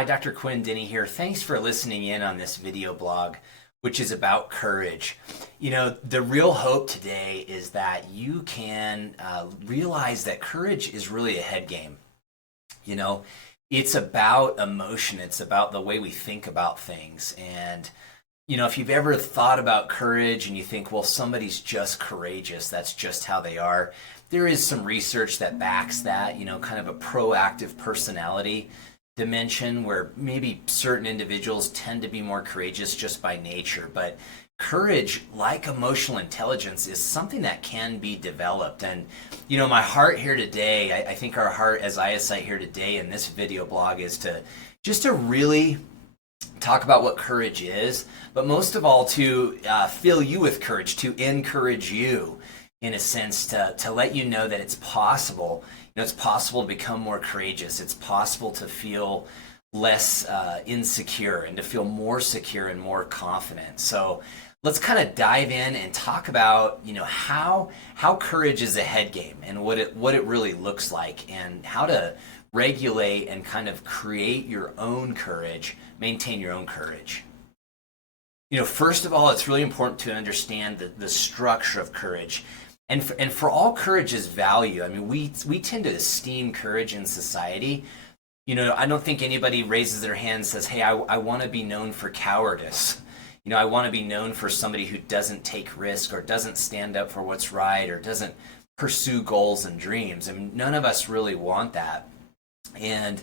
Hi, Dr. Quinn Denny here. Thanks for listening in on this video blog, which is about courage. You know, the real hope today is that you can realize that courage is really a head game. You know, it's about emotion, it's about the way we think about things. And, you know, if you've ever thought about courage and you think, well, somebody's just courageous, that's just how they are, there is some research that backs that, you know, kind of a proactive personality dimension where maybe certain individuals tend to be more courageous just by nature. But courage, like emotional intelligence, is something that can be developed. And, you know, my heart here today, I think our heart as ISI here today in this video blog is to just to really talk about what courage is, but most of all to fill you with courage, to encourage you in a sense to let you know that it's possible. You know, it's possible to become more courageous. It's possible to feel less insecure and to feel more secure and more confident. So let's kind of dive in and talk about, you know, how courage is a head game and what it really looks like and how to regulate and kind of create your own courage, maintain your own courage. You know, first of all, it's really important to understand the structure of courage. And for all courage's value, I mean, we tend to esteem courage in society. You know, I don't think anybody raises their hand and says, hey, I want to be known for cowardice. You know, I want to be known for somebody who doesn't take risk or doesn't stand up for what's right or doesn't pursue goals and dreams. I mean, none of us really want that. And,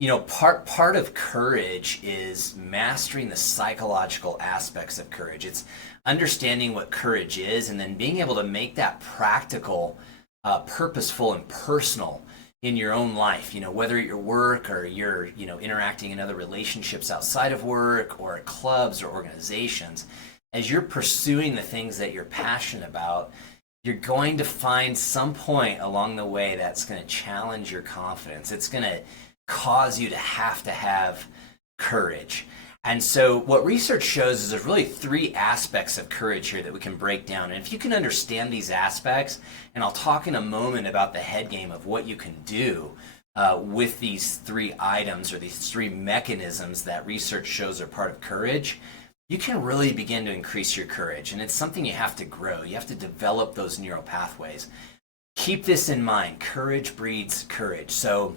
you know, part of courage is mastering the psychological aspects of courage. It's understanding what courage is and then being able to make that practical, purposeful, and personal in your own life. You know, whether at your work or you're, you know, interacting in other relationships outside of work or at clubs or organizations, as you're pursuing the things that you're passionate about, you're going to find some point along the way that's going to challenge your confidence. It's going to cause you to have courage. And so what research shows is there's really three aspects of courage here that we can break down. And if you can understand these aspects, and I'll talk in a moment about the head game of what you can do with these three items or these three mechanisms that research shows are part of courage, you can really begin to increase your courage. And it's something you have to grow. You have to develop those neural pathways. Keep this in mind. Courage breeds courage. So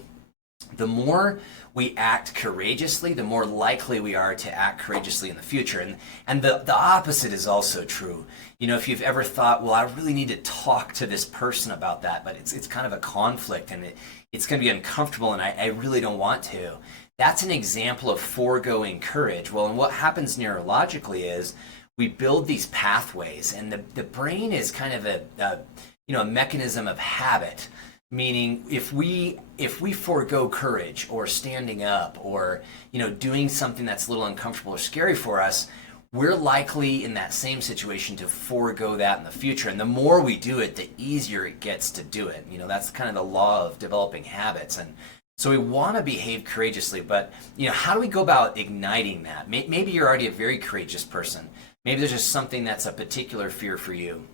the more we act courageously, the more likely we are to act courageously in the future. And the opposite is also true. You know, if you've ever thought, well, I really need to talk to this person about that, but it's kind of a conflict and it's going to be uncomfortable and I really don't want to. That's an example of foregoing courage. Well, and what happens neurologically is we build these pathways, and the brain is kind of a mechanism of habit. Meaning, if we forego courage or standing up or, you know, doing something that's a little uncomfortable or scary for us, we're likely in that same situation to forego that in the future. And the more we do it, the easier it gets to do it. You know, that's kind of the law of developing habits. And so we want to behave courageously, but, you know, how do we go about igniting that? Maybe you're already a very courageous person. Maybe there's just something that's a particular fear for you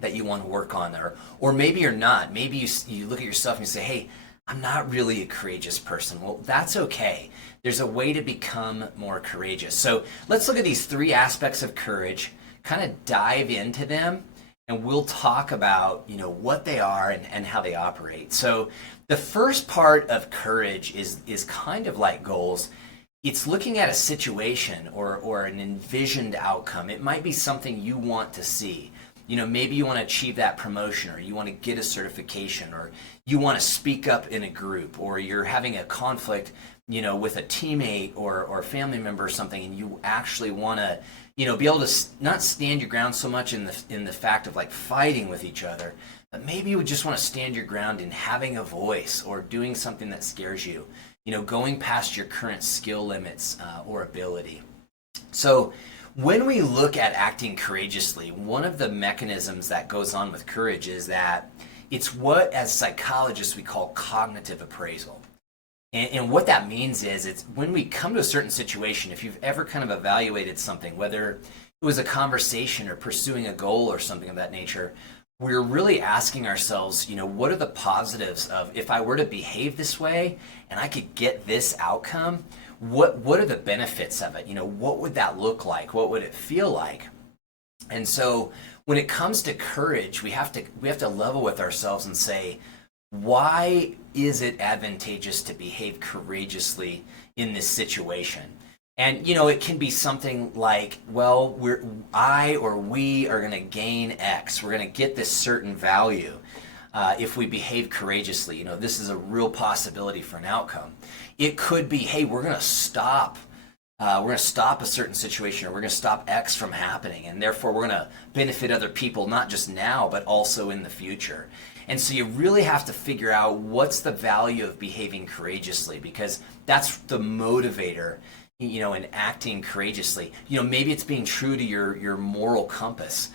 that you want to work on, or maybe you're not. Maybe you look at yourself and you say, hey, I'm not really a courageous person. Well, that's okay. There's a way to become more courageous. So let's look at these three aspects of courage, kind of dive into them, and we'll talk about, you know, what they are and how they operate. So the first part of courage is kind of like goals. It's looking at a situation or an envisioned outcome. It might be something you want to see. You know, maybe you want to achieve that promotion, or you want to get a certification, or you want to speak up in a group, or you're having a conflict, you know, with a teammate or a family member or something, and you actually want to, you know, be able to not stand your ground so much in the fact of like fighting with each other, but maybe you would just want to stand your ground in having a voice or doing something that scares you, you know, going past your current skill limits or ability. So when we look at acting courageously, one of the mechanisms that goes on with courage is that it's what, as psychologists, we call cognitive appraisal. And what that means is it's when we come to a certain situation, if you've ever kind of evaluated something, whether it was a conversation or pursuing a goal or something of that nature, we're really asking ourselves, you know, what are the positives of if I were to behave this way and I could get this outcome? what are the benefits of it? What would that look like? What would it feel like? And so when it comes to courage, we have to level with ourselves and say, why is it advantageous to behave courageously in this situation? And it can be something like, well, I or we are going to gain X. We're going to get this certain value if we behave courageously. This is a real possibility for an outcome. It could be, hey, we're going to stop a certain situation, or we're going to stop X from happening, and therefore we're going to benefit other people, not just now, but also in the future. And so you really have to figure out what's the value of behaving courageously, because that's the motivator, in acting courageously. Maybe it's being true to your moral compass,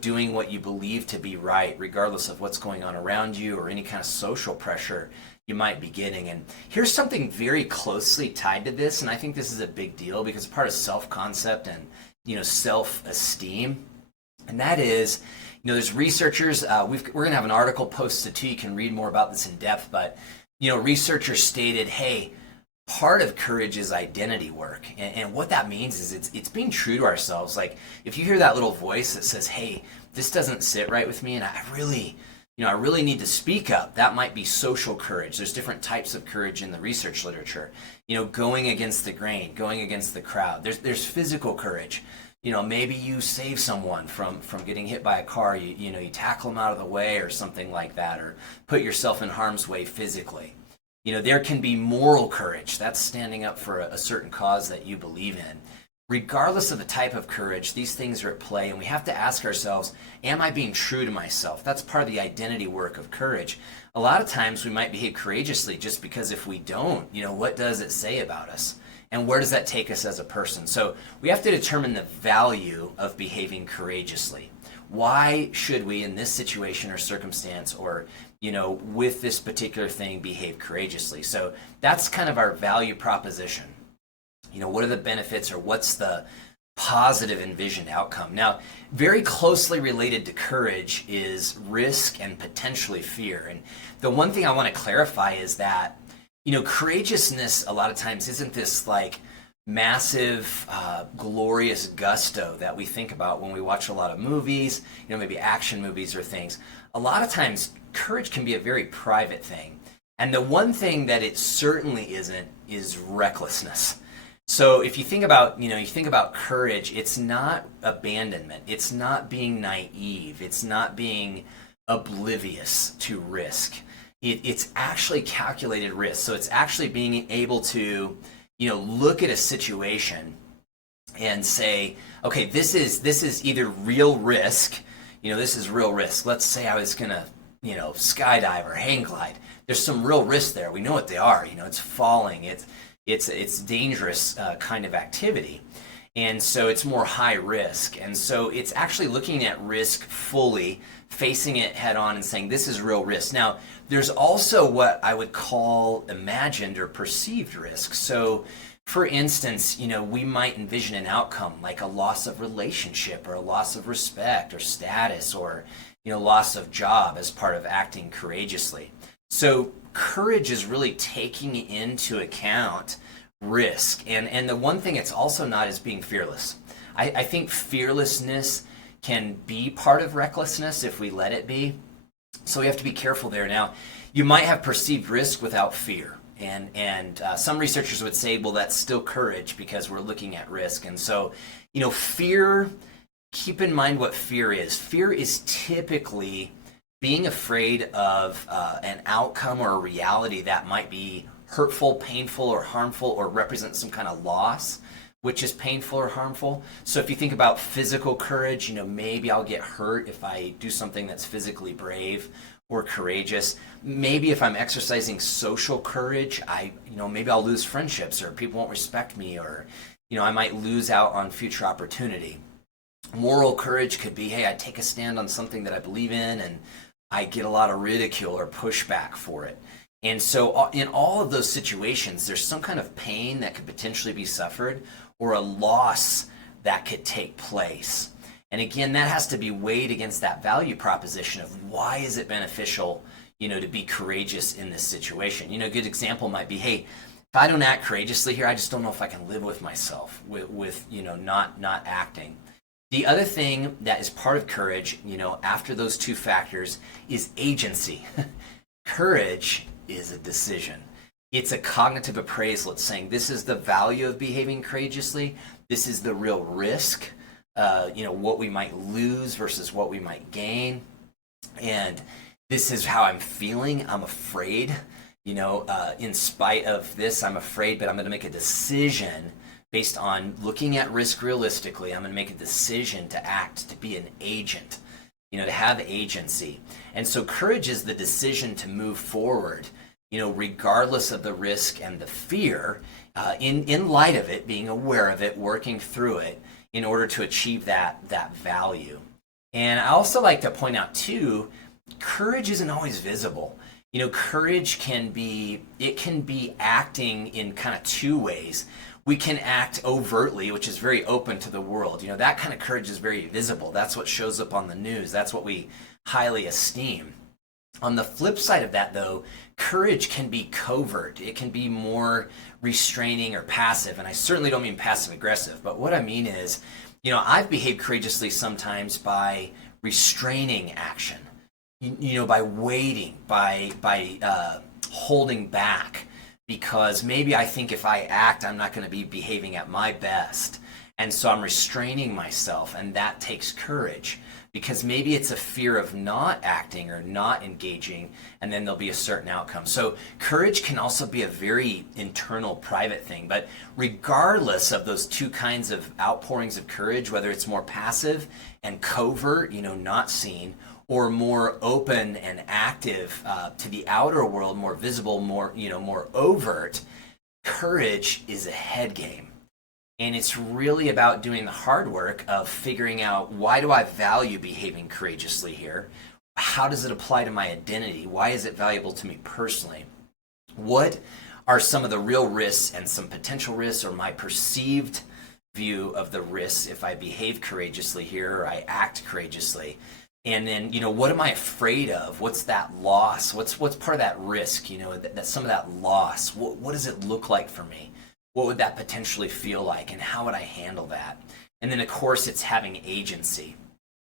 doing what you believe to be right, regardless of what's going on around you or any kind of social pressure you might be getting. And here's something very closely tied to this, and I think this is a big deal because it's part of self-concept and self-esteem, and that is, there's researchers. We're going to have an article posted too. You can read more about this in depth, but researchers stated, hey, part of courage is identity work, and what that means is it's being true to ourselves. Like if you hear that little voice that says, hey, this doesn't sit right with me, and I really need to speak up. That might be social courage. There's different types of courage in the research literature. Going against the grain, going against the crowd. There's physical courage. Maybe you save someone from getting hit by a car. You tackle them out of the way or something like that, or put yourself in harm's way physically. There can be moral courage. That's standing up for a certain cause that you believe in. Regardless of the type of courage, these things are at play, and we have to ask ourselves, am I being true to myself? That's part of the identity work of courage. A lot of times we might behave courageously just because if we don't, what does it say about us? And where does that take us as a person? So we have to determine the value of behaving courageously. Why should we, in this situation or circumstance, or with this particular thing, behave courageously? So that's kind of our value proposition. What are the benefits, or what's the positive envisioned outcome? Now, very closely related to courage is risk and potentially fear. And the one thing I want to clarify is that, courageousness a lot of times isn't this like massive, glorious gusto that we think about when we watch a lot of movies, maybe action movies or things. A lot of times, courage can be a very private thing. And the one thing that it certainly isn't is recklessness. So if you think about courage, it's not abandonment. It's not being naive. It's not being oblivious to risk. It's actually calculated risk. So it's actually being able to, look at a situation and say, okay, this is either real risk. This is real risk. Let's say I was gonna, skydive or hang glide. There's some real risk there. We know what they are. It's falling. It's dangerous kind of activity. And so it's more high risk. And so it's actually looking at risk fully, facing it head on and saying, this is real risk. Now, there's also what I would call imagined or perceived risk. So for instance, we might envision an outcome like a loss of relationship or a loss of respect or status or, loss of job as part of acting courageously. So courage is really taking into account risk. And the one thing it's also not is being fearless. I think fearlessness can be part of recklessness if we let it be. So we have to be careful there. Now, you might have perceived risk without fear. And some researchers would say, well, that's still courage because we're looking at risk. And so, fear, keep in mind what fear is. Fear is typically being afraid of an outcome or a reality that might be hurtful, painful, or harmful, or represent some kind of loss, which is painful or harmful. So if you think about physical courage, maybe I'll get hurt if I do something that's physically brave or courageous. Maybe if I'm exercising social courage, maybe I'll lose friendships, or people won't respect me, or, I might lose out on future opportunity. Moral courage could be, hey, I take a stand on something that I believe in, and I get a lot of ridicule or pushback for it. And so in all of those situations, there's some kind of pain that could potentially be suffered or a loss that could take place. And again, that has to be weighed against that value proposition of why is it beneficial, to be courageous in this situation. A good example might be, hey, if I don't act courageously here, I just don't know if I can live with myself with not acting. The other thing that is part of courage, after those two factors, is agency. Courage is a decision. It's a cognitive appraisal. It's saying this is the value of behaving courageously. This is the real risk. What we might lose versus what we might gain. And this is how I'm feeling. I'm afraid. In spite of this, I'm afraid, but I'm going to make a decision based on looking at risk realistically. I'm going to make a decision to act, to be an agent, to have agency. And so courage is the decision to move forward, regardless of the risk and the fear, in light of it, being aware of it, working through it in order to achieve that value. And I also like to point out too, courage isn't always visible. Courage can be acting in kind of two ways. We can act overtly, which is very open to the world. That kind of courage is very visible. That's what shows up on the news. That's what we highly esteem. On the flip side of that, though, courage can be covert. It can be more restraining or passive. And I certainly don't mean passive aggressive, but what I mean is, I've behaved courageously sometimes by restraining action, by waiting, by holding back, because maybe I think if I act, I'm not going to be behaving at my best. And so I'm restraining myself, and that takes courage, because maybe it's a fear of not acting or not engaging, and then there'll be a certain outcome. So courage can also be a very internal, private thing. But regardless of those two kinds of outpourings of courage, whether it's more passive and covert, not seen, or more open and active to the outer world, more visible, more overt, courage is a head game. And it's really about doing the hard work of figuring out, why do I value behaving courageously here? How does it apply to my identity? Why is it valuable to me personally? What are some of the real risks and some potential risks, or my perceived view of the risks if I behave courageously here or I act courageously? And then, what am I afraid of? What's that loss? What's part of that risk? That some of that loss. What does it look like for me? What would that potentially feel like, and how would I handle that? And then, of course, it's having agency.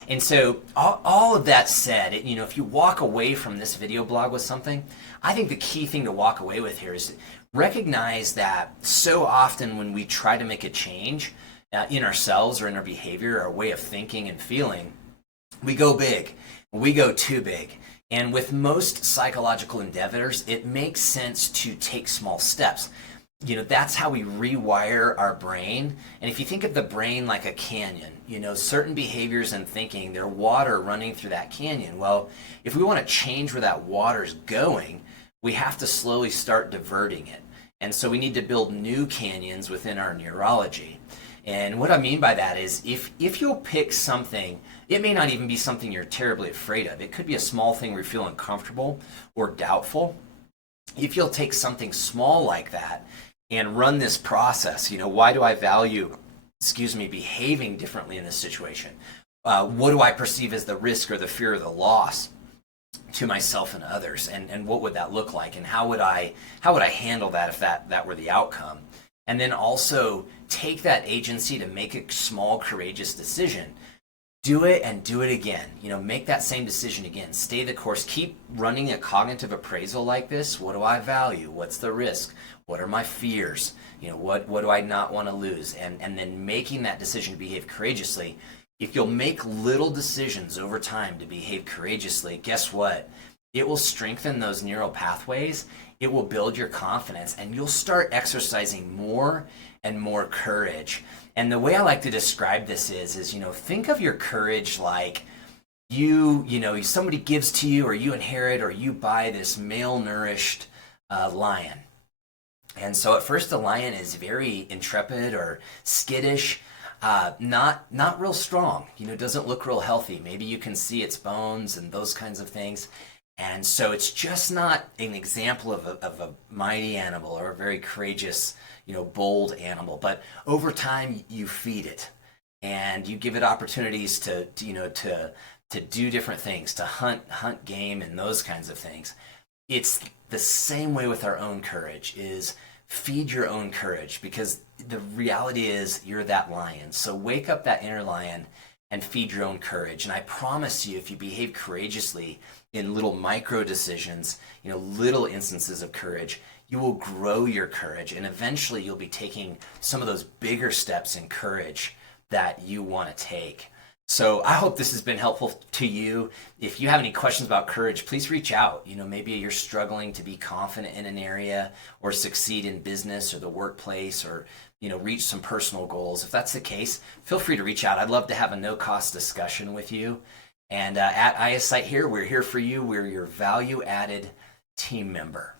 And so, all of that said, if you walk away from this video blog with something, I think the key thing to walk away with here is recognize that so often when we try to make a change in ourselves or in our behavior, our way of thinking and feeling, we go big, we go too big. And with most psychological endeavors, it makes sense to take small steps. That's how we rewire our brain. And if you think of the brain like a canyon, certain behaviors and thinking, there's water running through that canyon. Well, if we want to change where that water's going, we have to slowly start diverting it. And so we need to build new canyons within our neurology. And what I mean by that is, if you'll pick something, it may not even be something you're terribly afraid of. It could be a small thing where you feel uncomfortable or doubtful. If you'll take something small like that and run this process, why do I value, behaving differently in this situation? What do I perceive as the risk or the fear or the loss to myself and others? And what would that look like? And how would I handle that if that were the outcome? And then also take that agency to make a small, courageous decision. Do it and do it again. Make that same decision again. Stay the course. Keep running a cognitive appraisal like this. What do I value? What's the risk? What are my fears? What do I not want to lose? And then making that decision to behave courageously. If you'll make little decisions over time to behave courageously, guess what? It will strengthen those neural pathways. It will build your confidence, and you'll start exercising more and more courage. And the way I like to describe this is think of your courage like somebody gives to you, or you inherit, or you buy this malnourished lion. And so at first the lion is very intrepid or skittish, not real strong, doesn't look real healthy. Maybe you can see its bones and those kinds of things. And so it's just not an example of a mighty animal or a very courageous, bold animal. But over time, you feed it, and you give it opportunities to do different things, to hunt game and those kinds of things. It's the same way with our own courage. Is feed your own courage, because the reality is you're that lion. So wake up that inner lion and feed your own courage. And I promise you, if you behave courageously in little micro decisions, little instances of courage, you will grow your courage, and eventually you'll be taking some of those bigger steps in courage that you want to take. So I hope this has been helpful to you. If you have any questions about courage, please reach out. Maybe you're struggling to be confident in an area or succeed in business or the workplace, or reach some personal goals. If that's the case, feel free to reach out. I'd love to have a no-cost discussion with you. And at ISight here, we're here for you. We're your value-added team member.